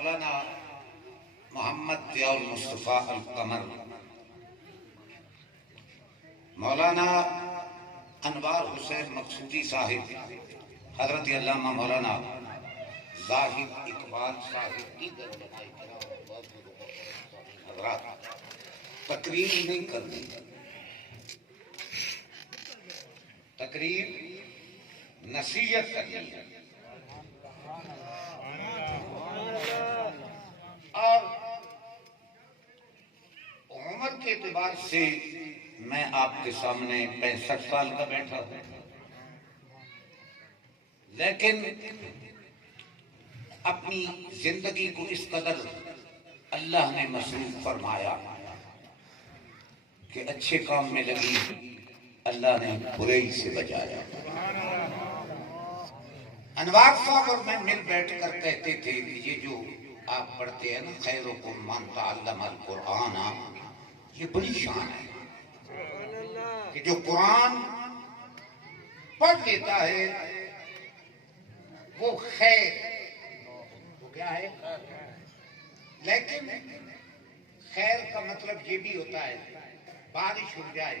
مولانا محمد ضیاء المصطفیٰ القمر، مولانا انوار حسین مقصودی صاحب، حضرت علامہ مولانا زاہد اقبال صاحب، دیگر علماء کرام حضرات، تقریر نہیں کرنی، تقریر نصیحت کرنی ہے۔ اور عمر کے اعتبار سے میں آپ کے سامنے 65 سال کا بیٹھا ہوں، لیکن اپنی زندگی کو اس قدر اللہ نے مصروف فرمایا کہ اچھے کام میں لگی، اللہ نے برائی سے بچایا۔ انوار صاحب اور میں مل بیٹھ کر کہتے تھے کہ یہ جو آپ پڑھتے ہیں نا خیرکم من تعلم القرآن، یہ بڑی شان ہے کہ جو قرآن پڑھ لیتا ہے وہ خیر، وہ کیا ہے؟ لیکن خیر کا مطلب یہ بھی ہوتا ہے بارش ہو جائے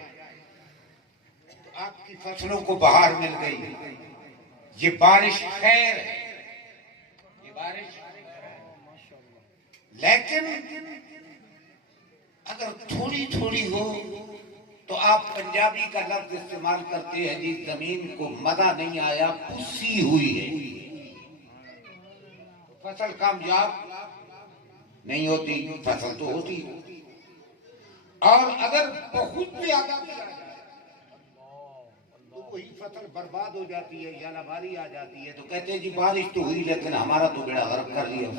تو آپ کی فصلوں کو بہار مل گئی، یہ بارش خیر ہے، یہ بارش۔ لیکن اگر تھوڑی تھوڑی ہو تو آپ پنجابی کا لفظ استعمال کرتے ہیں جی زمین کو مزہ نہیں آیا، پسی ہوئی ہے، فصل کامیاب نہیں ہوتی، فصل تو ہوتی۔ اور اگر بہت زیادہ تو وہی فصل برباد ہو جاتی ہے یا لباری آ جاتی ہے، تو کہتے ہیں جی بارش تو ہوئی لیکن ہمارا تو بیڑا غرق کر لیا۔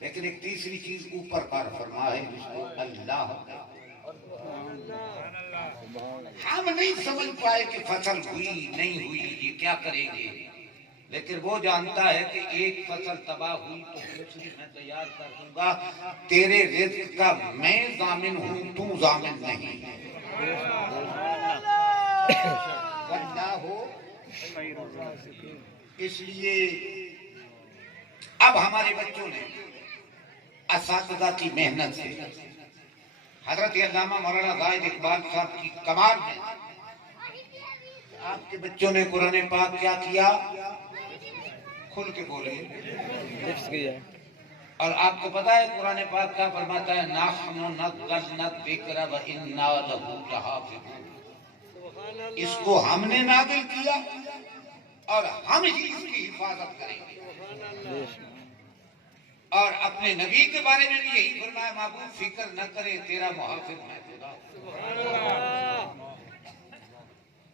لیکن ایک تیسری چیز اوپر کار فرما ہے جس کو اللہ، ہم نہیں سمجھ پائے کہ فصل ہوئی نہیں ہوئی، یہ کیا کریں گے، لیکن وہ جانتا ہے کہ ایک فصل تباہ ہوئی تو دوسری میں تیار کر دوں گا، تیرے رزق کا میں ضامن ہوں، تو ضامن نہیں۔ واللہ اس لیے اب ہمارے بچوں نے اساتذہ کی محنت سے، حضرت علامہ مولانا زاہد اقبال صاحب کی کمال میں، آپ کے بچوں نے قرآن پاک کیا کیا؟ کھل کے بولے۔ اور آپ کو پتا ہے قرآن پاک کیا فرماتا ہے؟ نَحْنُ نَزَّلْنَا الذِّكْرَ وَإِنَّا لَهُ لَحَافِظُونَ، اس کو ہم نے نازل کیا اور ہم ہی اس کی حفاظت کریں گے۔ اور اپنے نبی کے بارے میں بھی یہی فرمایا، محبوب فکر نہ کرے تیرا محافظ میں خدا۔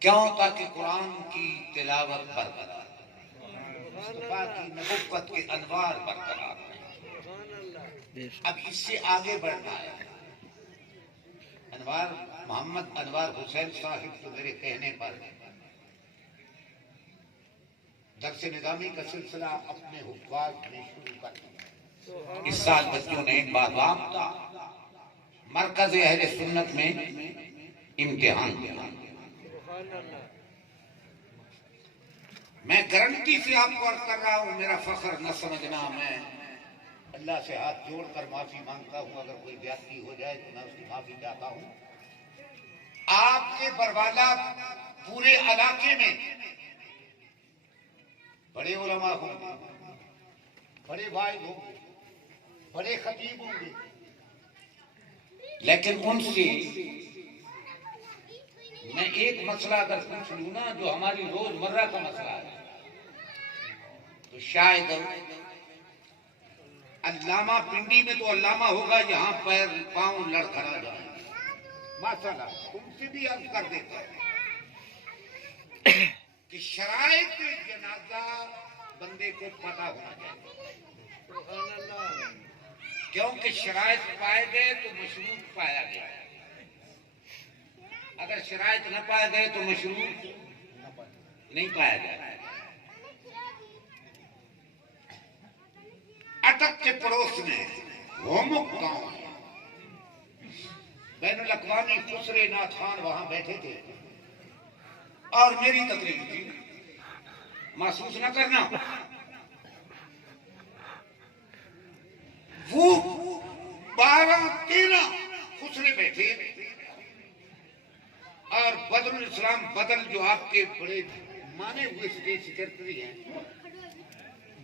کیوں؟ تاکہ قرآن کی تلاوت برقرار، مصطفیٰ کی نبوت کے انوار برقرار ہیں۔ اب اس سے آگے بڑھنا ہے۔ انوار محمد انوار حسین صاحب تو میرے کہنے پر درس نظامی کا سلسلہ اپنے حفاظ میں شروع کر دیا۔ اس سال بچوں نے باضابطہ مرکز اہل سنت میں امتحان دیا۔ میں گارنٹی سے آپ کو عرض کر رہا ہوں، میرا فخر نہ سمجھنا، میں اللہ سے ہاتھ جوڑ کر معافی مانگتا ہوں، اگر کوئی زیادتی ہو جائے تو میں اس کی معافی چاہتا ہوں۔ آپ کے بروالا پورے علاقے میں بڑے علماء ہوں گے، بڑے بھائی ہوں گے، بڑے خطیب ہوں گے، لیکن ان سے میں ایک مسئلہ اگر پوچھ لوں نا جو ہماری روزمرہ کا مسئلہ ہے تو شاید علامہ پنڈی میں تو علامہ ہوگا، یہاں پیر پاؤں لڑکھڑا جائے۔ مسئلہ تم سے بھی عرض کر دیتا ہوں کہ شرائط جنازہ بندے کو پتہ ہونا چاہیے، کیونکہ شرائط پائے گئے تو مشروط پایا گیا، اگر شرائط نہ پائے گئے تو مشروط نہیں پایا گیا۔ اٹک کے پڑوس میں ہومک گاؤں ہے، بین الاقوامی خسرے ناتھ خان وہاں بیٹھے تھے اور میری تقریر تھی، محسوس نہ کرنا 12-13 خسرے بیٹھے اور بدر الاسلام بدل جو آپ کے بڑے مانے ہوئے اسٹیج سیکرٹری ہیں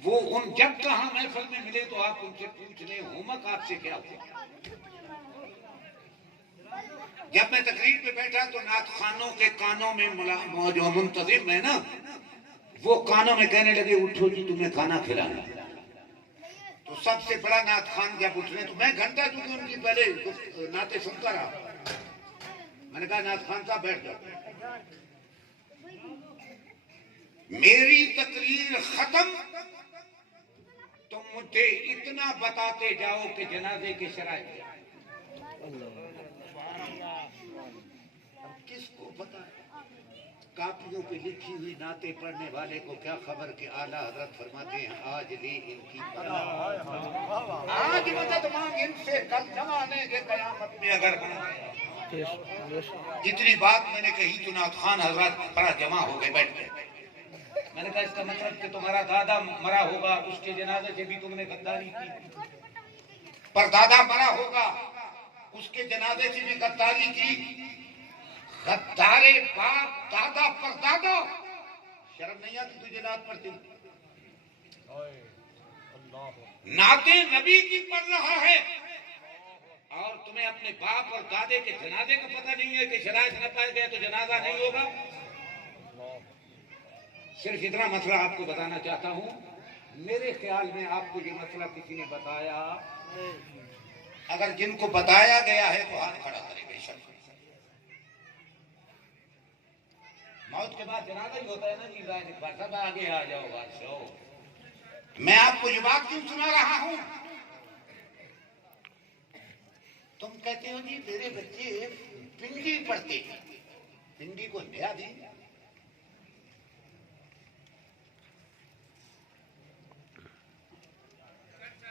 وہ ان جب کہاں محفل میں ملے تو آپ ان سے پوچھ لیں ہومک آپ سے کیا ہوا. جب میں تقریر پہ بیٹھا تو نعت خوانوں کے کانوں میں جو منتظم ہے نا وہ کانوں میں کہنے لگے اٹھو جی تمہیں کھانا کھلانا. تو سب سے بڑا نعت خوان جب اٹھنے تو میں گھنٹہ چونکہ ان کی پہلے نعتیں سنتا رہا. میں نے کہا نعت خوان صاحب بیٹھ جاؤ. میری تقریر ختم تم مجھے اتنا بتاتے جاؤ کہ جنازے کے شرائط کس کو پتا ہے. کاپیوں پہ لکھی ہوئی نعتیں پڑھنے والے کو کیا خبر کہ اعلیٰ حضرت فرماتے ہیں آج لے ان کی آج مدد مانگ ان سے کل زمانے کے قیامت میں اگر جتنی بات میں نے کہی تو نعت خوان حضرات بڑا جمع ہو گئے بیٹھ گئے. میں نے کہا اس کا مطلب کہ تمہارا دادا مرا ہوگا اس کے جنازے سے بھی تم نے غداری کی. پر دادا مرا ہوگا اس کے جنازے سے بھی غداری کی. غدارے باپ دادا پر دادا شرم نہیں آتی تجھے نعت پڑھتی. نعتیں نبی کی پڑھ رہا ہے اور تمہیں اپنے باپ اور دادے کے جنازے کا پتہ نہیں ہے کہ شرائط نہ پائے گئے تو جنازہ نہیں ہوگا. صرف اتنا مسئلہ آپ کو بتانا چاہتا ہوں. میرے خیال میں آپ کو یہ مسئلہ کسی نے بتایا. اگر جن کو بتایا گیا ہے تو ہاتھ کھڑا کرے بے شک. موت کے بعد جنازہ ہی ہوتا ہے نا جی سب آگے آ جاؤ بادشاہ. میں آپ کو یہ بات کیوں سنا رہا ہوں. تم کہتے ہو جی میرے بچے پنڈی پڑھتے ہیں. پنڈی کو نیا دی.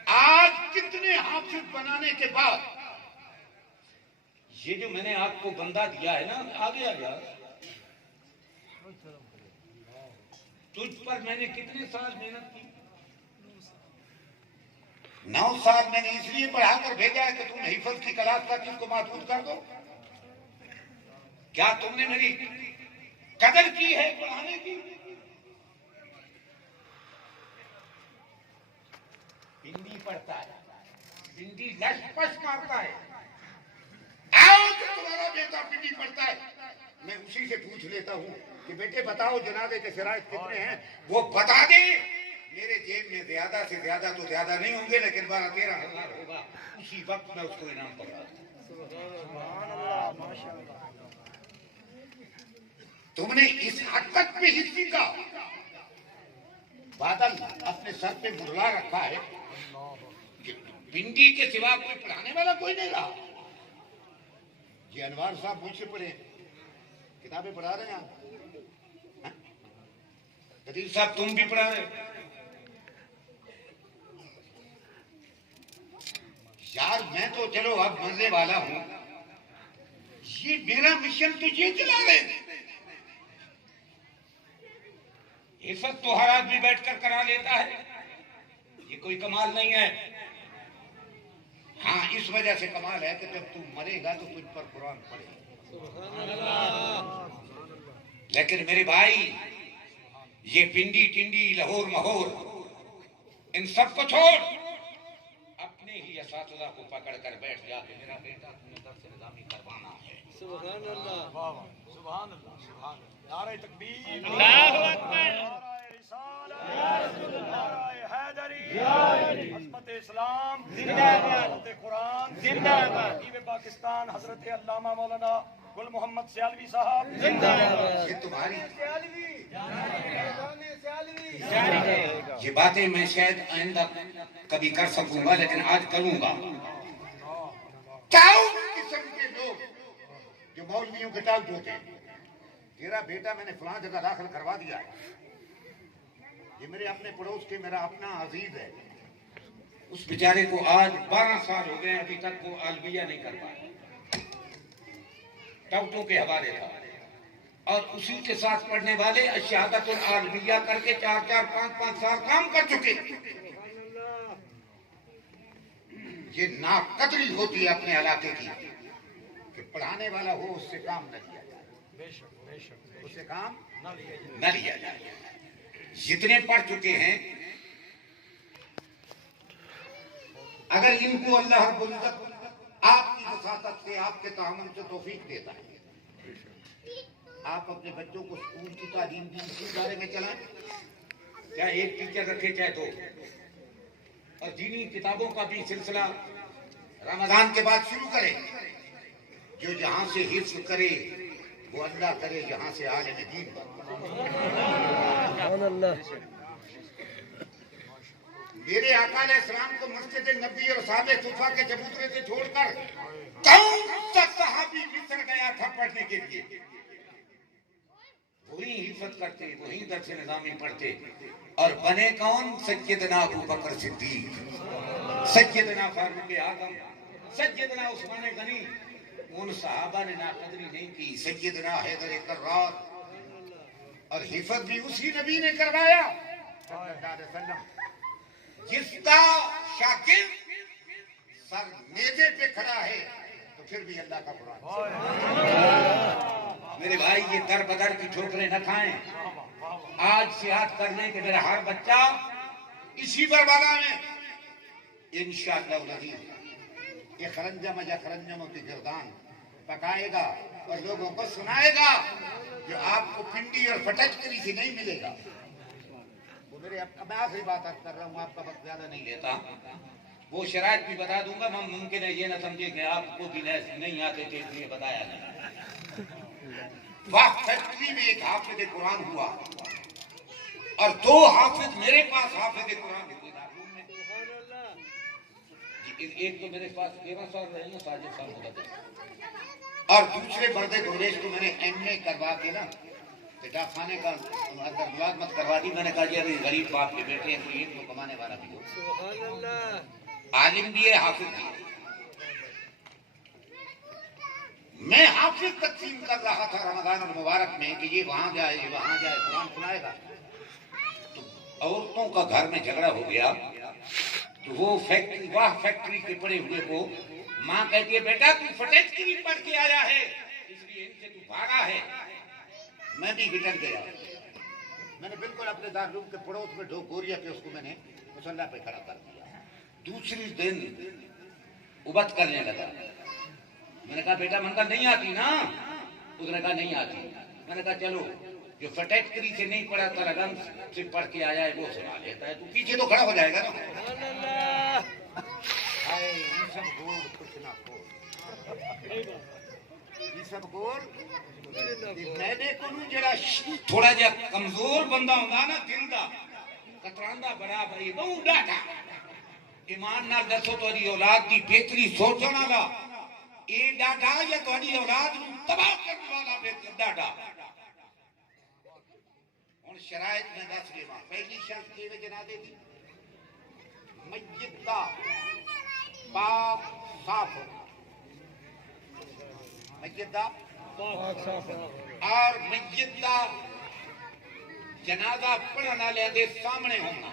آج کتنے حافظ بنانے کے بعد یہ جو میں نے آپ کو بندہ دیا ہے نا آگے آ جا. تجھ پر میں نے کتنے سال محنت کی. 9 سال میں نے اس لیے پڑھا کر بھیجا ہے کہ تم حفظ کی کلاس کا جس کو محدود کر دو. کیا تم نے میری قدر کی ہے پڑھانے کی. پنڈی پڑھتا ہے پنڈی لش پش مارتا ہے. آؤ کہ تمہارا بیٹا پنڈی پڑھتا ہے میں اسی سے پوچھ لیتا ہوں کہ بیٹے بتاؤ جنازے کے شرائط کتنے ہیں. وہ بتا دے. میرے جیب میں زیادہ سے زیادہ تو زیادہ نہیں ہوں گے لیکن 12-13 ہزار ہوگا. اسی وقت میں اس کو انعام پکڑا دوں. تم نے اس حد تک پہ ہستی کا بادل اپنے سر پہ مرلا رکھا ہے کہ پنڈی کے سوا کوئی پڑھانے والا کوئی نہیں رہا. جی انوار صاحب مجھ سے پڑھے کتابیں پڑھا رہے ہیں آپ. قدیر صاحب تم بھی پڑھا رہے. یار میں تو چلو اب مرنے والا ہوں. یہ میرا مشن تو یہ چلا رہے. حفظ تو ہر آدمی بیٹھ کر کرا لیتا ہے. یہ کوئی کمال نہیں ہے. ہاں اس وجہ سے کمال ہے کہ جب تم مرے گا تو تجھ پر قرآن پڑھے. لیکن میرے بھائی یہ پنڈی ٹنڈی لاہور مہور ان سب کو چھوڑ اپنے ہی اساتذہ کو پکڑ کر بیٹھ جا کہ میرا بیٹا تمہیں درس نظامی کروانا ہے. سبحان اللہ سبحان اللہ سبحان اللہ. نعرہ تکبیر اللہ اکبر. نعرہ رسالت نعرہ حیدری عظمت اسلام زندہ باد. عظمت قرآن زندہ باد. خطیب پاکستان حضرت علامہ مولانا گل محمد سیالوی صاحب زندہ باد. یہ تمہاری جاری ہے. یہ باتیں میں شاید آئندہ کبھی کر سکوں گا لیکن آج کروں گا. ٹاؤٹ قسم کے لوگ جو مولویوں کے ٹاؤٹ ہوتے ہیں. تیرا بیٹا میں نے فلاں جگہ داخل کروا دیا ہے. یہ میرے اپنے پڑوس کے میرا اپنا عزیز ہے. اس بیچارے کو آج 12 سال ہو گئے ابھی تک وہ الویہ نہیں کر پایا. ٹاؤٹوں کے حوالے تھا اور اسی کے ساتھ پڑھنے والے شہادت العالمیہ کر کے 4-4 5-5 سال کام کر چکے. یہ ناقدری ہوتی ہے اپنے علاقے کی کہ پڑھانے والا ہو اس سے کام نہ لیا جائے، بے شک بے شک اس سے کام نہ لیا جائے۔ نہ لیا جائے۔ جتنے پڑھ چکے ہیں اگر ان کو اللہ رب العزت آپ کی وساطت سے، آپ کے تعاون سے توفیق دیتا ہے، آپ اپنے بچوں کو اسکول کی تعلیم بھی اسی بارے میں چلائیں، چاہے ایک ٹیچر رکھے چاہے دو، اور دینی کتابوں کا بھی سلسلہ رمضان کے بعد شروع کرے۔ جو جہاں سے حفظ کرے وہ اللہ کرے جہاں سے عالم دین بنے۔ میرے آقا علیہ السلام کو مسجد نبی اور صحابہ صفا کے چبوترے سے چھوڑ کر کون سا صحابی مصر گیا تھا پڑھنے کے لیے؟ وہی حفظ کرتے، وہی درس نظامی پڑھتے، اور بنے کون؟ سیدنا ابو بکر صدیق، سیدنا فاروق اعظم، سیدنا عثمان غنی۔ ان صحابہ نے ناقدری نہیں کی، سیدنا حیدر کرار، اور حفظ بھی اسی نبی نے کروایا صلی اللہ علیہ وسلم، جس کا شاگرد سر میزے پہ کھڑا ہے تو پھر بھی اللہ کا قرآن۔ میرے بھائی یہ در بدر کی ٹھوکریں نہ کھائیں۔ آج سیاحت کرنے کے میرا ہر بچہ اسی بربادہ میں انشاءاللہ العزیز یہ خرنجم یا خرنجموں کی گردان پکائے گا اور لوگوں کو سنائے گا، جو آپ کو پنڈی اور پٹچکری سے نہیں ملے گا۔ میں آخری بات کر رہا ہوں، آپ کا وقت زیادہ نہیں لیتا۔ وہ شرائط بھی بتا دوں گا، ممکن ہے یہ نہ سمجھے کہ آپ کو بھی نہیں آتے تھے اس لیے بتایا نہیں۔ واہ فیکٹری میں ایک حافظ قرآن ہوا اور دو حافظ میرے پاس حافظ قرآن ہوئے دارالعلوم میں۔ ایک تو میرے پاس 13 سال رہے نا، ساجد صاحب ہوتا تھا، اور دوسرے بردے گوریش کو میں نے ایم اے کروا کے نا کتاب خانے کا ملازمت کروا دی۔ میں نے کہا جی ابھی غریب باپ کے بیٹے ہیں تو ایک تو کمانے والا بھی ہو، عالم بھی ہے حافظ بھی ہے۔ میں حافظ تقسیم کر رہا تھا رمضان المبارک میں کہ یہ وہاں جائے یہ وہاں جائے، قرآن سنائے گا۔ تو عورتوں کا گھر میں جھگڑا ہو گیا، تو وہ فیکٹری واہ فیکٹری کے پڑے ہوئے کو ماں کہتی ہے بیٹا تو فٹیچکری پڑھ کے آیا ہے اس لیے ان سے تو بھاگا ہے۔ میں بھی بٹر گیا، میں نے بالکل اپنے دارالعلوم کے پڑوس میں ڈھوکوریا کے اس کو میں نے مصلی پہ کھڑا کر دیا۔ دوسری دن ابت کرنے لگا، میں نے کہا بیٹا، من کا نہیں آتی نا؟ اس نے کہا نہیں آتی۔ میں نے کہا چلو جو فٹیچکری سے نہیں پڑھا تھا لگن سے پڑھ کے آیا ہے وہ سنا لیتا ہے، تو پیچھے تو کھڑا ہو جائے گا نا۔ یہ سب گول کچھ نہ کھول، یہ سب گول میں نے کو جڑا تھوڑا جا کمزور بندہ ہوگا نا، دل دا کتراندا بڑا بھائی بہو ڈاٹا ایمان نال دسو تہاڈی اولاد دی بہتری سوچن والا اے ڈاٹا یا تہاڈی اولاد نو تباہ کرنے والا بہتر ڈاٹا؟ ہن شرائط میں دس دیواں۔ پہلی شرط یہ جنازے دی میت دا پاک صاف ہو، میت دا اور میت دا جنازہ پڑھن والے دے سامنے ہونا،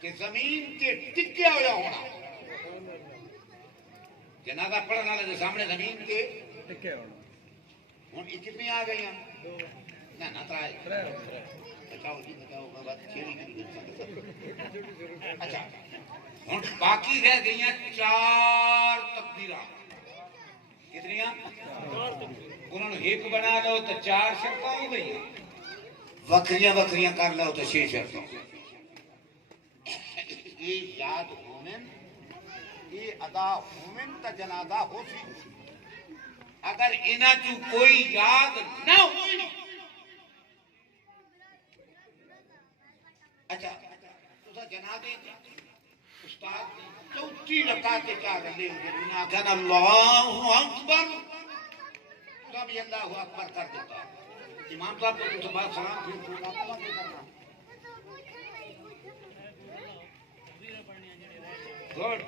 کہ زمین تے ٹکیا ہوا ہونا۔ جنازہ پڑھن والے دے سامنے زمین تے ٹکیا ہونا۔ ہن کتنی آ گئی ہیں؟ نہ ترائے۔ بچاؤ جی بچاؤ، میں بات چھیڑی نہیں۔ اچھا ہن باقی رہ گئی ہیں 4 تکبیراں۔ کتنیاں؟ انہوں نے ایک بنا لو تو 4 شرطیں ہو گئی، وکریاں وکریاں کر لو تو 6 شرطیں۔ یہ یاد ہومن، یہ ادا ہومن تا جنازہ ہو سی۔ اگر انہاں چوں کوئی یاد نہ ہوئی، اچھا تسا جنازے استاد چوتھی رکعت کیا رلے ہوئے انہاں کہنا اللہ اکبر، تب بھی اللہ اکبر کر دیتا۔ امام صاحب کو تو بات سلام پھر کرنا۔ گڈ،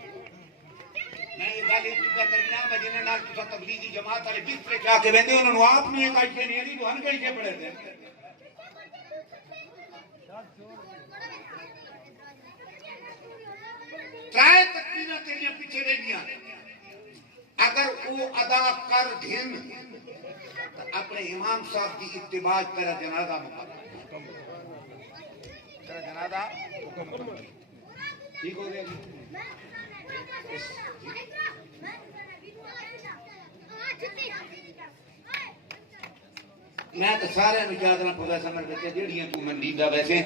میں یہ گل اس طرح کرنا میں جنہاں نال تسا تبلیغی جماعت والے بسترے کیا کے ویندے انہاں نو آپ نو ایک آئی نہیں دی تو ہن کئی کے پڑھے تھے۔ ترائے پیچھے رہنیاں اگر وہ ادا کر گھن اپنے امام صاحب کی اتباع تیرا جنازہ مکمل تیرا جنازہ ٹھیک ہو گیا جی میں تو سارے نجادنا پروفیسر میں بچے جیڑیاں تو منڈیدہ ویسے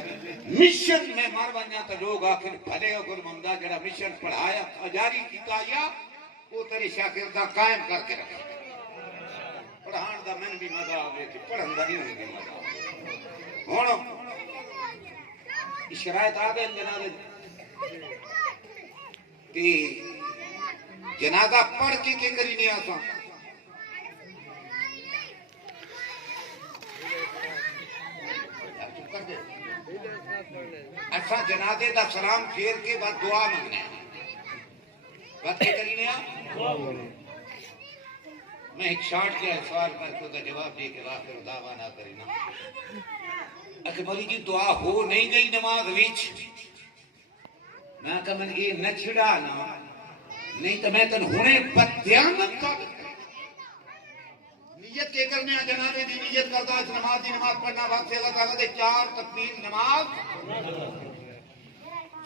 مشن میں مر بنیا تو لوگ آخر بھلے اور گرمندہ جڑا مشن پڑھایا جاری کیتا یا وہ تیرے شاگردہ قائم کر کے رکھا پڑھان دا من بھی مزہ آوے تھی پڑھن دا نہیں ہونے مزہ آوے ہون شرائط آگئے جنازے کہ جنازہ پڑھ کے کری نہیں آسان اچھا جنازے دا سلام پھیر کے بعد دعا مانگنے بات کے کرینے میں ایک شارٹ کیا سوال پر کو کا جواب دے کے آخر دعویٰ نہ کرینا اکھے مولی جی دعا ہو نہیں گئی نماز ویچ میں کہا من یہ نہ چھڑا نا نہیں تو میں تن ہونے بدیانت کا نیت کے کرنے جنازے دی نیت کرتا اس نماز دی نماز پڑھنا وقت سے اللہ تعالیٰ دے 4 تکبیر نماز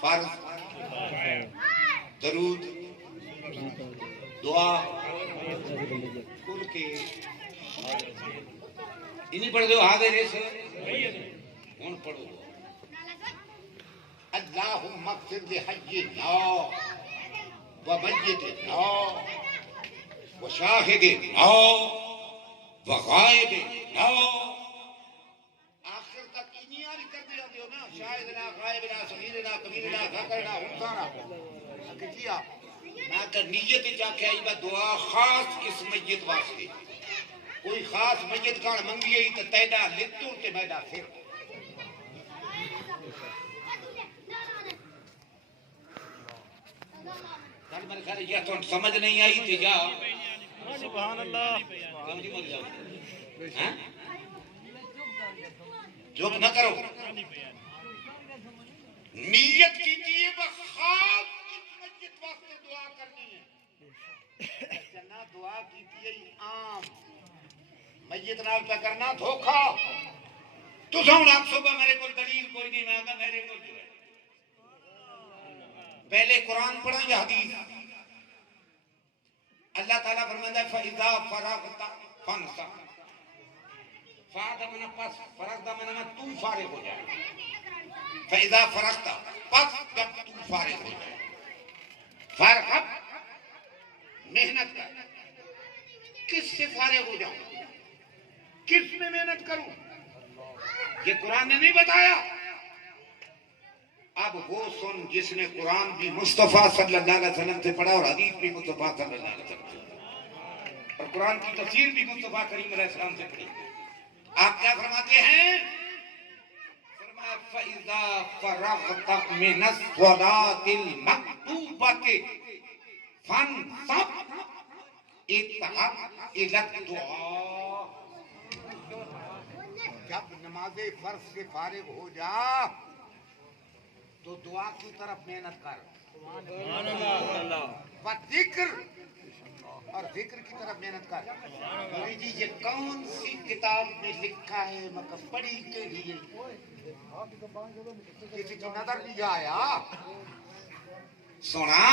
فرض درود دعا کل کے انہی پڑھ دو حاضر ہے سر ان پڑھو اللہم اغفر لحینا ومیتنا وشاہدنا وغائبنا آخر تک انہی آلی کر دیا دیو نا شاہدنا غائبنا صغیرنا کبیرنا ذکرنا ہمسانا اگر کیا میں کہ نیت چاکے آئی با دعا خاص اس میت واسطے کوئی خاص میت کار منگی ہے تو تیدا لتو تے میدا پھر کل میں نے کہا یہ تو سمجھ نہیں آئی تھی جا سبحان اللہ چپ نہ کرو نیت کیجئے بخاص اس مسجد واسطے دعا کرنی ہے جنہ دعا کیجئے عام میت نال پہ کرنا دھوکھا تو سونا صبح میرے کو دلیل کوئی نہیں میں کہا میرے کو جو ہے پہلے قرآن پڑھا یا حدیث اللہ تعالیٰ فرماتا ہے فَإِذَا فَرَغْتَ فَانْصَبْ فَاَدَ مَنَ پس فرغ دا مَنَ تو فارغ ہو جائے فَإِذَا فَرَغْتَ پس جب تو فارغ ہو جائے فارغ محنت کر کس سے فارغ ہو جاؤں کس میں محنت کروں یہ قرآن نے نہیں بتایا اب وہ سن جس نے قرآن بھی مصطفیٰ صلی اللہ علیہ وسلم سے پڑھا اور حدیث بھی مصطفیٰ صلی اللہ علیہ وسلم سے اور قرآن کی تفسیر بھی مصطفیٰ کریم علیہ السلام سے پڑھی آپ کیا فرماتے ہیں فرمایا فَإِذَا فَرَغْتَ مِنَ الصَّلَاةِ الْمَكْتُوبَةِ فَانْصَبْ اذْهَبْ إِلَى الدُّعَاءِ جب نماز فرض سے فارغ ہو جا تو دعا کی طرف محنت کر ذکر اور ذکر کی طرف محنت کر مولی جی یہ کون سی کتاب میں لکھا ہے مگر پڑھی کے لیے کسی کی نظر نہیں آیا سنا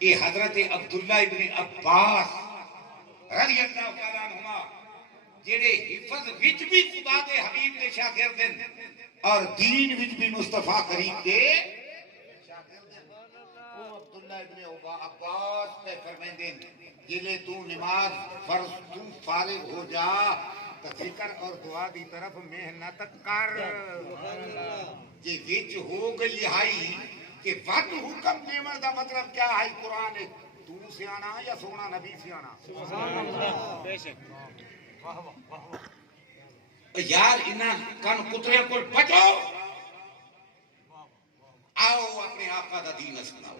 یہ حضرت عبداللہ ابن عباس رضی اللہ تعالیٰ عنہما جڑے حفظ وچ بھی خدا دے حبیب دے شاگرد ہیں اور دین وچ بھی مصطفیٰ کریم دے شاگرد ہیں وہ عبداللہ ابن عباس پہ فرمائندے جلے تو نماز فرض تو فارغ ہو جا تو ذکر اور دعا دی طرف محنت کر یہ وچ ہو گئی ہائی کہ ود حکم دیمن دا مطلب کیا ہے قرآن ہے تو سیانا یا سونا نبی سیانا سبحان اللہ بے شک یار انہاں کن کتریاں کو بچو آؤ اپنے آقا دا دین سناؤ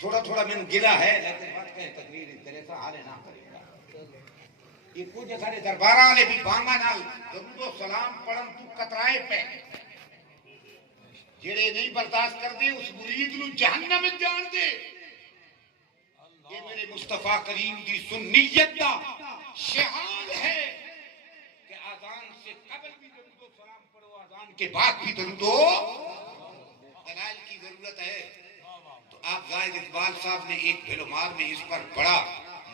تھوڑا تھوڑا میں گلا ہے لیکن بات کہیں تقریر تیرے سے حالے نہ کرے گا یہ کچھ سارے دربارہ والے بھی بانگا نال درود و سلام پڑھن تو کترائے پہ جڑے نہیں برداشت کرتے اس مرید نو جہنم میں جان دے. یہ میرے مصطفیٰ کریم دی سنیت دا شعار ہے کہ اذان سے قبل بھی درود و سلام پڑھو، اذان کے بعد بھی درود و دلائل کی ضرورت ہے. تو آپ زاہد اقبال صاحب نے ایک بھلومار میں اس پر بڑا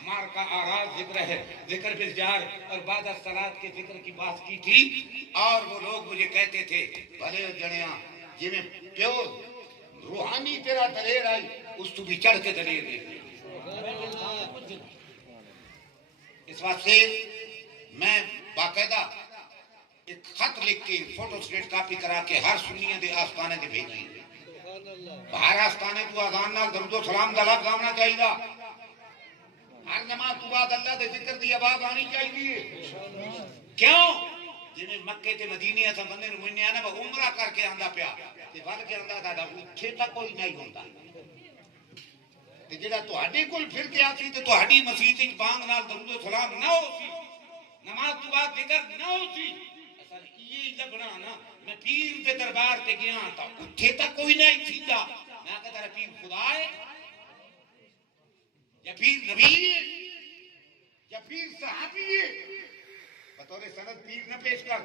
مار کا آغاز ذکر ہے، ذکر بالجار اور بعد الصلاۃ کے ذکر کی بات کی تھی. اور وہ لوگ مجھے کہتے تھے بھلے جڑیاں جی میں پیو روحانی تیرا دلیر آئی اس تو بھی چڑھ کے دلیر دے. اس واسطے میں باقاعدہ ایک خط لکھ کے فوٹو سٹیٹ کاپی کرا کے ہر سنیے دے آستانے دے بھیجی. باہر آستانے تو اذان نال درود و سلام دا لفظ آنا چاہیے. ہر نماز تو بعد اللہ دے ذکر دی آواز آنی چاہیے. کیوں؟ جی مکے تے مدینے اساں بندے نوں منیا نا عمرہ کر کے آندا پیا تے ول کے آندا دا اٹھے تا کوئی نہیں ہوندا. تے جڑا تہاڈے کول پھر کے آسی تے تہاڈی مسجد وچ بانگ نال درود و سلام نہ ہوسی، نماز تو بعد ذکر نہ ہوسی، اصل یہ لبنا نا. میں پیر دے دربار تے گیا تا اٹھے تا کوئی نہیں تھیندا. میں کہتا تیرا پیر خدا ہے یا پیر نبی ہے یا پیر صحابی ہے؟ بطور سند پیر نہ پیش کر.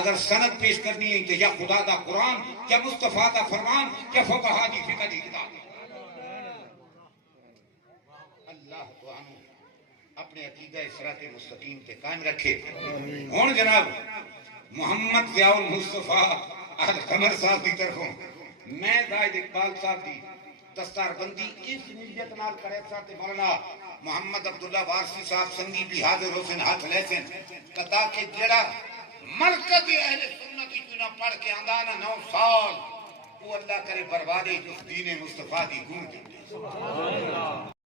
اگر سند پیش کرنی ہے تو یا خدا دا قرآن یا مصطفیٰ دا فرمان یا فقہا دی فقہ دی کتاب. اللہ تو اپنے عقیدہ صراط مستقیم پہ قائم رکھے. ہوں جناب محمد ضیاء المصطفیٰ القمر صاحب کی طرفوں میں زاہد اقبال صاحب دی دستار بندی اس نیت نال کرے ساتھ مولانا محمد عبداللہ وارسی صاحب سنگی بھی حاضر حسن ہاتھ لیسن کتا کہ جڑا مرکز اہل سنت اتنا پڑھ کے آندانا 9 سال وہ اللہ کرے بربادی اس دین مصطفیٰ دی گون کی.